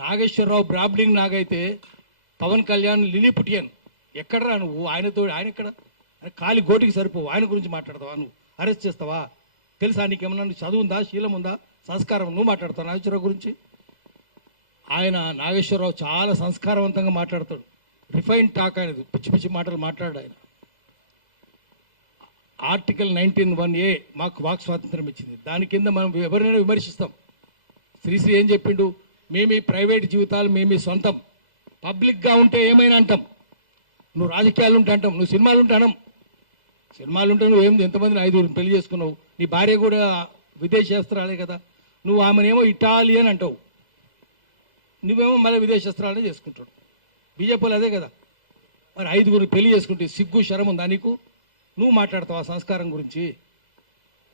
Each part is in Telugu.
నాగేశ్వరరావు బ్రాబ్లింగ్ నాగైతే పవన్ కళ్యాణ్ లిలీపుటియన్ ఎక్కడరా నువ్వు? ఆయన ఎక్కడ? కాలి గోటికి సరిపోవు, ఆయన గురించి మాట్లాడతావా? నువ్వు అరెస్ట్ చేస్తావా? తెలుసా నీకేమన్నా చదువు ఉందా, శీలం ఉందా, సంస్కారం? నువ్వు మాట్లాడతావు నాగేశ్వరరావు గురించి? ఆయన నాగేశ్వరరావు చాలా సంస్కారవంతంగా మాట్లాడతాడు. రిఫైన్ టాక్ ఆయనది, పిచ్చి పిచ్చి మాటలు మాట్లాడాడు ఆయన. ఆర్టికల్ 19(1)A మాకు వాక్ స్వాతంత్రం ఇచ్చింది. దాని కింద మనం ఎవరైనా విమర్శిస్తాం. శ్రీశ్రీ ఏం చెప్పిండు? మేమీ ప్రైవేట్ జీవితాలు మేమీ సొంతం, పబ్లిక్గా ఉంటే ఏమైనా అంటాం. నువ్వు రాజకీయాలు ఉంటే అంటాం, నువ్వు సినిమాలు ఉంటే అనం. సినిమాలు ఉంటే నువ్వు ఎంతమందిని 5 పెళ్లి చేసుకున్నావు? నీ భార్య కూడా విదేశస్త్రాలే కదా. నువ్వు ఆమెనేమో ఇటాలియన్ అంటావు, నువ్వేమో మళ్ళీ విదేశస్త్రాలనే చేసుకుంటాడు. బీజేపీలు అదే కదా. మరి 5 పెళ్లి చేసుకుంటే సిగ్గు శరం ఉందా నీకు? నువ్వు మాట్లాడతావు ఆ సంస్కారం గురించి?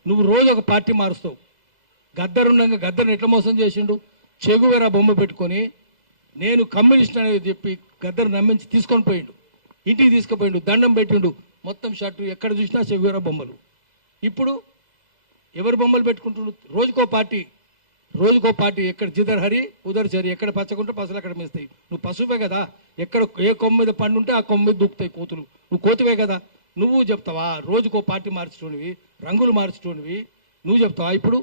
నువ్వు రోజు ఒక పార్టీ మారుస్తావు. గద్దరుండగా గద్దర్ని ఎట్లా మోసం చేసిండు? చెగువేరా బొమ్మ పెట్టుకొని నేను కమ్యూనిస్ట్ అనేది చెప్పి గద్దరు నమ్మించి తీసుకొని పోయిండు, ఇంటికి తీసుకుపోయిండు, దండం పెట్టిండు, మొత్తం షర్టు ఎక్కడ చూసినా చెగువేరా బొమ్మలు. ఇప్పుడు ఎవరు బొమ్మలు పెట్టుకుంటుండు? రోజుకో పార్టీ. ఎక్కడ జిదర్ హరి ఉదర్ చరి, ఎక్కడ పచ్చకుంటే పసలు అక్కడ మేస్తాయి. నువ్వు పశువే కదా, ఎక్కడ ఏ కొమ్మ మీద పండు ఉంటే ఆ కొమ్మ మీద దూకుతాయి కోతులు. నువ్వు కోతివే కదా. నువ్వు చెప్తావా? రోజుకో పార్టీ మార్చుకోనివి, రంగులు మార్చుకోనివి నువ్వు చెప్తావా? ఇప్పుడు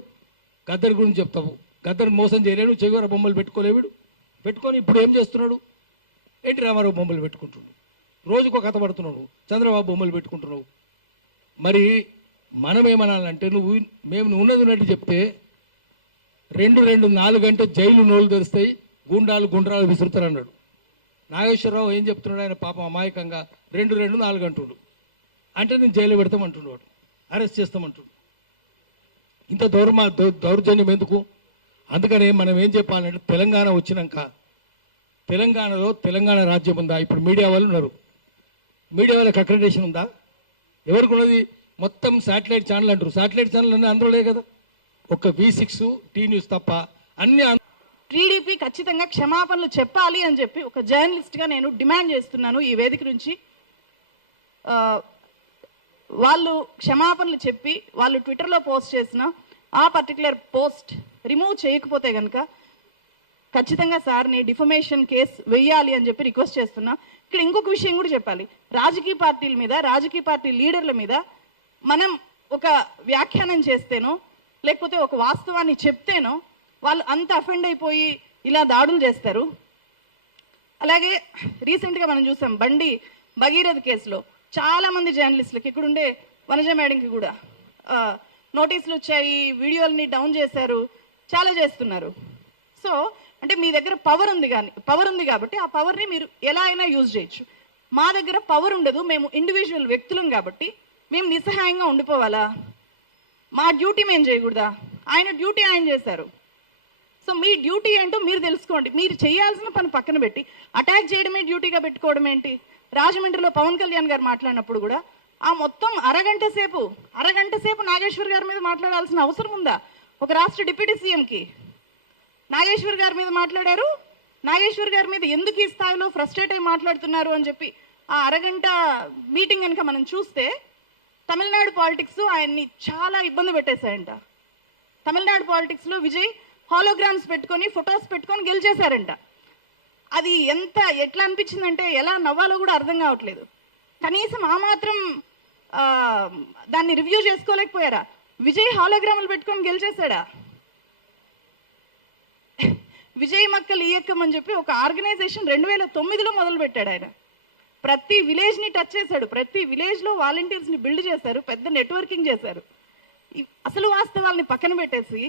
గద్దర్ గురించి చెప్తావు. గద్దర్ మోసం చేయలేడు, చెగువేరా బొమ్మలు పెట్టుకోలేవిడు. పెట్టుకొని ఇప్పుడు ఏం చేస్తున్నాడు? ఎన్టీ రామారావు బొమ్మలు పెట్టుకుంటున్నాడు, రోజుకో కథ పడుతున్నాడు, చంద్రబాబు బొమ్మలు పెట్టుకుంటున్నావు. మరి మనం ఏమనాలంటే మేము ఉన్నది ఉన్నట్టు చెప్తే 4 గంటలు జైలు నోళ్ళు తెరుస్తాయి, గుండ్రాలు విసురుతారు అన్నాడు. నాగేశ్వరరావు ఏం చెప్తున్నాడు? ఆయన పాపం అమాయకంగా 4 అంటున్నాడు. అంటే నేను జైలు పెడతామంటున్నాడు, అరెస్ట్ చేస్తామంటున్నాడు. ఇంత దౌర్జన్యం ఎందుకు? అందుకనే మనం ఏం చెప్పాలంటే, తెలంగాణ వచ్చినాక తెలంగాణలో తెలంగాణ రాజ్యం ఉందా? ఇప్పుడు మీడియా వాళ్ళు ఉన్నారు, మీడియా వాళ్ళకి అక్రెడిటేషన్ ఉందా? ఎవరికి ఉన్నది? మొత్తం శాటిలైట్ ఛానల్ అంటారు. శాటిలైట్ ఛానల్ అన్నీ అందులో లేదు కదా, ఒక V6 టీ న్యూస్ తప్ప అన్ని. టీడీపీ ఖచ్చితంగా క్షమాపణలు చెప్పాలి అని చెప్పి ఒక జర్నలిస్ట్గా నేను డిమాండ్ చేస్తున్నాను ఈ వేదిక నుంచి. వాళ్ళు క్షమాపణలు చెప్పి వాళ్ళు ట్విట్టర్లో పోస్ట్ చేసిన ఆ పర్టికులర్ పోస్ట్ రిమూవ్ చేయకపోతే కనుక ఖచ్చితంగా సార్ని డిఫమేషన్ కేసు వెయ్యాలి అని చెప్పి రిక్వెస్ట్ చేస్తున్నా. ఇక్కడ ఇంకొక విషయం కూడా చెప్పాలి. రాజకీయ పార్టీల మీద, రాజకీయ పార్టీ లీడర్ల మీద మనం ఒక వ్యాఖ్యానం చేస్తేనో లేకపోతే ఒక వాస్తవాన్ని చెప్తేనో వాళ్ళు అంత అఫెండ్ అయిపోయి ఇలా దాడులు చేస్తారు. అలాగే రీసెంట్గా మనం చూసాం బండి భగీరథ్ కేసులో చాలామంది జర్నలిస్టులకి, ఇక్కడుండే వనజ మేడంకి కూడా నోటీసులు వచ్చాయి, వీడియోలని డౌన్ చేశారు, చాలా చేస్తున్నారు. సో అంటే మీ దగ్గర పవర్ ఉంది కాబట్టి ఆ పవర్ని మీరు ఎలా అయినా యూజ్ చేయొచ్చు. మా దగ్గర పవర్ ఉండదు, మేము ఇండివిజువల్ వ్యక్తులం కాబట్టి మేము నిస్సహాయంగా ఉండిపోవాలా? మా డ్యూటీ మేము చేయకూడదా? ఆయన డ్యూటీ ఆయన చేశారు. సో మీ డ్యూటీ ఏంటో మీరు తెలుసుకోండి. మీరు చేయాల్సిన పని పక్కన పెట్టి అటాక్ చేయడమే డ్యూటీగా పెట్టుకోవడం ఏంటి? రాజమండ్రిలో పవన్ కళ్యాణ్ గారు మాట్లాడినప్పుడు కూడా ఆ మొత్తం అరగంట సేపు నాగేశ్వర్ గారి మీద మాట్లాడాల్సిన అవసరం ఉందా? ఒక రాష్ట్ర డిప్యూటీ సీఎంకి నాగేశ్వర్ గారి మీద మాట్లాడారు. నాగేశ్వర్ గారి మీద ఎందుకు ఈ స్థాయిలో ఫ్రస్ట్రేట్ అయి మాట్లాడుతున్నారు అని చెప్పి ఆ అరగంట మీటింగ్ కనుక మనం చూస్తే తమిళనాడు పాలిటిక్స్ ఆయన్ని చాలా ఇబ్బంది పెట్టేశాయంట. తమిళనాడు పాలిటిక్స్లో విజయ్ హాలోగ్రామ్స్ పెట్టుకొని, ఫొటోస్ పెట్టుకొని గెలిచేశారంట. అది ఎట్లా అనిపించిందంటే ఎలా నవ్వాలో కూడా అర్థం కావట్లేదు. కనీసం ఆ మాత్రం దాన్ని రివ్యూ చేసుకోలేకపోయారా? విజయ్ హాలోగ్రాములు పెట్టుకొని గెలిచేశాడా? విజయ్ మక్కలు ఈయక్కం అని చెప్పి ఒక ఆర్గనైజేషన్ 2009లో మొదలు పెట్టాడు ఆయన. ప్రతి విలేజ్ని టచ్ చేశాడు, ప్రతి విలేజ్లో వాలంటీర్స్ని బిల్డ్ చేశారు, పెద్ద నెట్వర్కింగ్ చేశారు. అసలు వాస్తవాల్ని పక్కన పెట్టేసి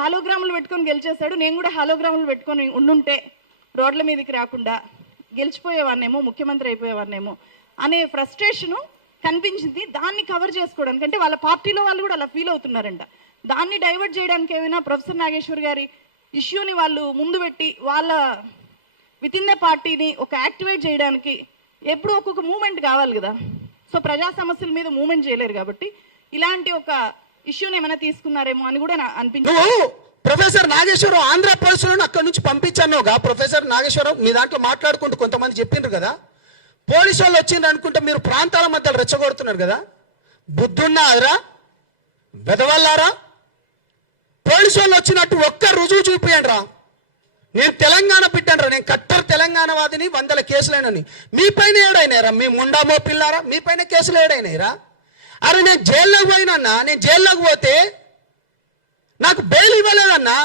హాలోగ్రాములు పెట్టుకొని గెలిచేశాడు. నేను కూడా హాలోగ్రాములు పెట్టుకొని ఉండుంటే రోడ్ల మీదకి రాకుండా గెలిచిపోయేవాన్నేమో, ముఖ్యమంత్రి అయిపోయేవాన్నేమో అనే ఫ్రస్ట్రేషను కనిపించింది. దాన్ని కవర్ చేసుకోవడానికి, అంటే వాళ్ళ పార్టీలో వాళ్ళు కూడా అలా ఫీల్ అవుతున్నారంట. దాన్ని డైవర్ట్ చేయడానికి ఏమైనా ప్రొఫెసర్ నాగేశ్వర్ గారి ఇష్యూని వాళ్ళు ముందు పెట్టి వాళ్ళ విత్ ఇన్ ద పార్టీని ఒక యాక్టివేట్ చేయడానికి ఎప్పుడు ఒక్కొక్క మూమెంట్ కావాలి కదా. సో ప్రజా సమస్యల మీద మూమెంట్ చేయలేరు కాబట్టి ఇలాంటి ఒక ఇష్యూని ఏమైనా తీసుకున్నారేమో అని కూడా అనిపించింది. ప్రొఫెసర్ నాగేశ్వరరావు ఆంధ్ర పోలీసులను అక్కడి నుంచి పంపించానుగా. ప్రొఫెసర్ నాగేశ్వరరావు మీ దాంట్లో మాట్లాడుకుంటూ కొంతమంది చెప్పిండ్రు కదా, పోలీసు వాళ్ళు వచ్చిండ్రు అనుకుంటే మీరు ప్రాంతాల మధ్యలో రెచ్చగొడుతున్నారు కదా. బుద్ధున్నారా వెదవల్లారా? పోలీసు వాళ్ళు వచ్చినట్టు ఒక్క రుజువు చూపియండి రా. నేను తెలంగాణ బిడ్డనరా, నేను కట్టర్ తెలంగాణవాదిని, 100 కేసులైనని. మీ పైన ఏడైనారా? మీ ముండామో పిల్లారా, మీ పైన కేసులు ఏడైనాయిరా? అరే నేను జైల్లోకి పోయినన్నా, నేను జైల్లోకి పోతే నాకు బెయిల్ ఇవ్వలేదన్నా,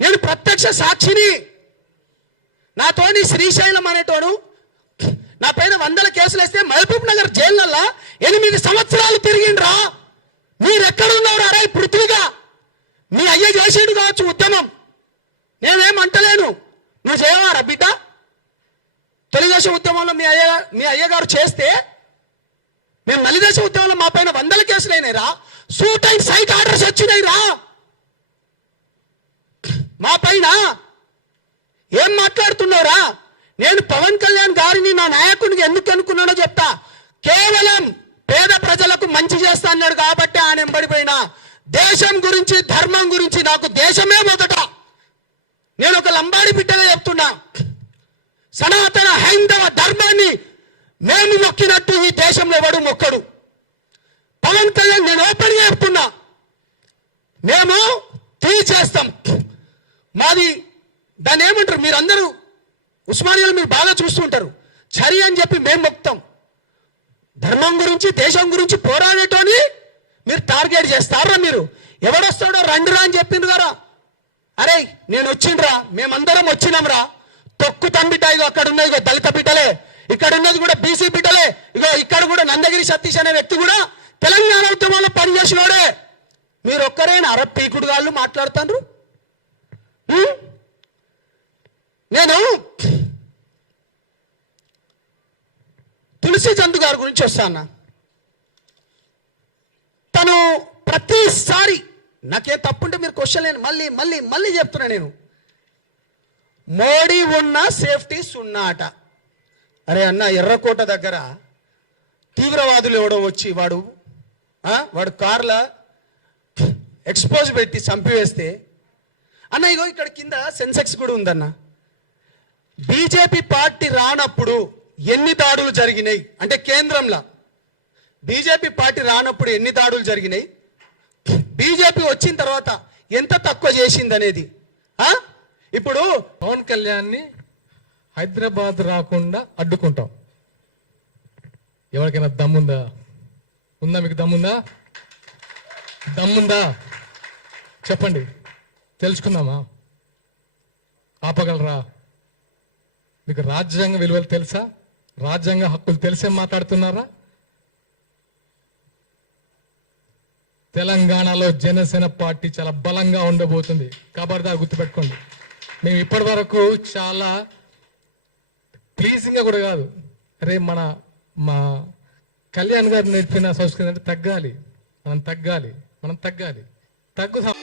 నేను ప్రత్యక్ష సాక్షిని. నాతోని శ్రీశైలం అనేటోడు నా పైన 100 కేసులు వేస్తే మహబూబ్ నగర్ జైళ్ళల్లో 8 సంవత్సరాలు తిరిగిండ్రా. మీరెక్కడున్నారా? అరే పృథ్వీగా మీ అయ్య చేసేడు కావచ్చు ఉద్యమం, నేనేమంటలేను. నువ్వు చేయవారా బిడ్డ? తెలుగుదేశం ఉద్యమంలో మీ అయ్యగారు చేస్తే మేము మలిదేశం ఉద్యమంలో మా పైన 100 కేసులు అయినాయిరా. సూట్ అండ్ సైట్ ఆర్డర్స్ వచ్చినాయిరా మా పైన. ఏం మాట్లాడుతున్నావురా? నేను పవన్ కళ్యాణ్ గారిని నా నాయకుడిని ఎందుకు అనుకున్నానో చెప్తా. కేవలం పేద ప్రజలకు మంచి చేస్తా అన్నాడు కాబట్టి ఆయన ఎంబడిపోయినా. దేశం గురించి, ధర్మం గురించి నాకు దేశమే మొదట. నేను ఒక లంబాడి బిడ్డగా చెప్తున్నా, సనాతన హైందవ ధర్మాన్ని మేము మొక్కినట్టు ఈ దేశంలో ఎవడు మొక్కడు. పవన్ కళ్యాణ్ నేను ఓపెన్గా చెప్తున్నా, మేము తీసేస్తాం. మాది దాన్ని ఏమంటారు మీరందరూ ఉస్మానియాలో మీరు బాగా చూస్తుంటారు, చరి అని చెప్పి మేము మొక్తాం. ధర్మం గురించి, దేశం గురించి పోరాడేటోని మీరు టార్గెట్ చేస్తారా? మీరు ఎవడొస్తాడో రండిరా అని చెప్పిండ్రు కదా. అరే నేను వచ్చిండ్రా, మేమందరం వచ్చినాంరా. తొక్కు తంబిడ్డ, ఇగో అక్కడ ఉన్నది ఇగో దళిత బిడ్డలే, ఇక్కడ ఉన్నది కూడా బీసీ బిడ్డలే, ఇగో ఇక్కడ కూడా నందగిరి సతీష్ అనే వ్యక్తి కూడా తెలంగాణ ఉద్యమంలో పనిచేసినోడే. మీరు ఒక్కరేనా అర పీకుడు గాళ్ళు మాట్లాడుతాండ్రు? నేను తులసి చంద్ గారి గురించి వస్తాను. తను ప్రతిసారి నాకేం తప్పుంటే మీరు క్వశ్చన్ లేని మళ్ళీ మళ్ళీ మళ్ళీ చెప్తున్నా, నేను మోడీ ఉన్న సేఫ్టీ సున్నా అట. అరే అన్న, ఎర్రకోట దగ్గర తీవ్రవాదులు ఎవడో వచ్చి వాడు కార్ల ఎక్స్పోజ్ పెట్టి చంపివేస్తే, అన్న ఇగో ఇక్కడ కింద సెన్సెక్స్ కూడా ఉందన్న. బీజేపీ పార్టీ రానప్పుడు ఎన్ని దాడులు జరిగినాయి అంటే కేంద్రంలో బీజేపీ పార్టీ రానప్పుడు ఎన్ని దాడులు జరిగినాయి, బీజేపీ వచ్చిన తర్వాత ఎంత తక్కువ చేసింది అనేది. ఇప్పుడు పవన్ కళ్యాణ్ని హైదరాబాద్ రాకుండా అడ్డుకుంటాం. ఎవరికైనా దమ్ముందా? ఉందా? మీకు దమ్ముందా? దమ్ముందా చెప్పండి, తెలుసుకుందామా? ఆపగలరా? మీకు రాజ్యాంగ విలువలు తెలుసా? రాజ్యాంగ హక్కులు తెలిసే మాట్లాడుతున్నారా? తెలంగాణలో జనసేన పార్టీ చాలా బలంగా ఉండబోతుంది, ఖబర్దార్ గుర్తుపెట్టుకోండి. మేము ఇప్పటి వరకు చాలా ప్లీజింగ్గా కూడా కాదు, అరే మా కళ్యాణ్ గారు నేర్పిన సంస్కృతి అంటే తగ్గాలి, మనం తగ్గాలి, తగ్గుతాం.